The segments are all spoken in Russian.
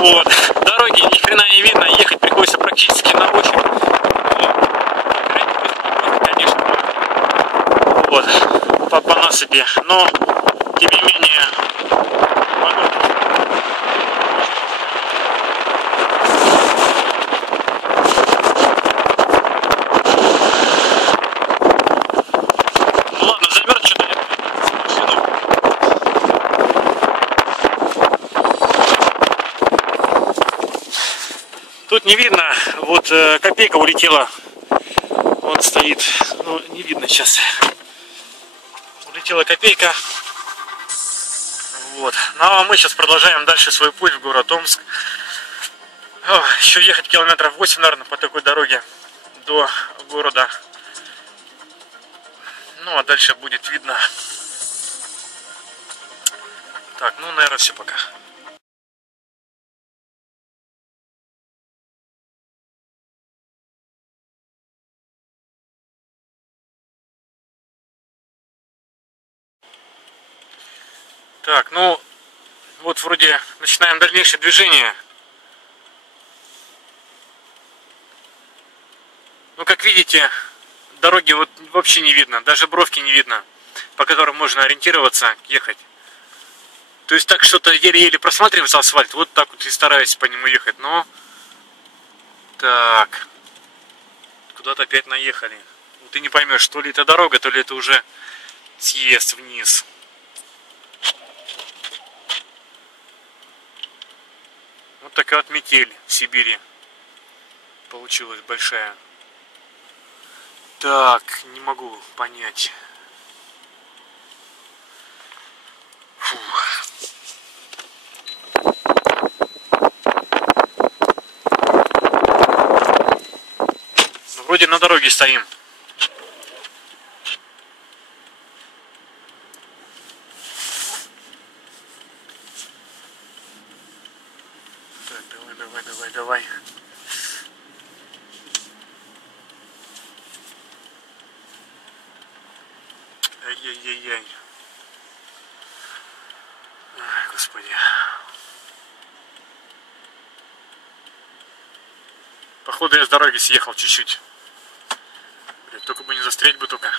Вот. Дороги ни хрена не видно, ехать приходится практически на ощупь. Конечно. Вот. По насыпи. Но, тем не менее, ну ладно, замерз что-то. Тут не видно, вот копейка улетела, вот стоит, ну не видно сейчас, улетела копейка, вот, ну а мы сейчас продолжаем дальше свой путь в город Омск. Еще ехать километров 8, наверное, по такой дороге до города, ну а дальше будет видно. Так, ну наверное все, пока. Так, ну, вот вроде начинаем дальнейшее движение. Ну, как видите, дороги вот вообще не видно, даже бровки не видно, по которым можно ориентироваться, ехать. То есть так что-то еле-еле просматривается асфальт, вот так вот и стараюсь по нему ехать, но... Так, куда-то опять наехали. Ты не поймешь, то ли это дорога, то ли это уже съезд вниз. Вот такая вот метель в Сибири получилась большая. Так, не могу понять. Фух. Ну, вроде на дороге стоим. Так, давай. Ай-яй-яй-яй. Ай, господи. Походу я с дороги съехал чуть-чуть. Блин, только бы не застрять бы только.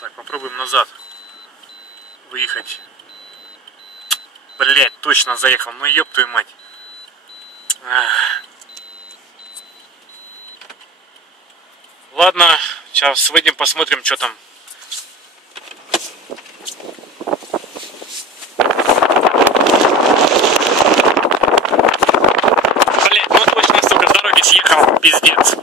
Так, попробуем назад выехать. Блять, точно заехал. Ну ёб твою мать. Ах. Ладно, сейчас выйдем, посмотрим, что там. Блять, ну точно, сука, с дороги съехал, пиздец.